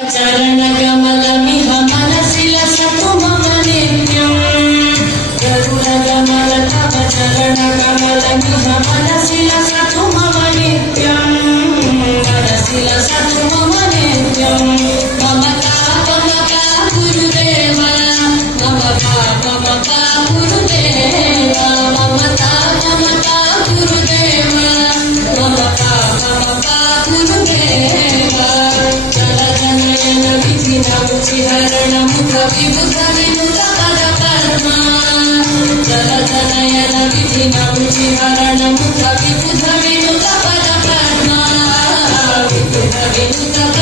चरण कमलमिह मनसि लसतु मम नित्यम् गरुड कमल तव चरण कमलमिह मनसि लसतु मम नित्यम् मनसि लसतु मम नित्यम् ममता गुरुदेव ममता गुरुदेव ममता गुरुदेव ममता गुरुदेव जलजनयन विधिन रुचिहरण मुख विबुध विनुत पद पद्मा जलजनयन विधिन रुचिहरण मुख विबुध विनुत पद पद्मा विबुध विनुत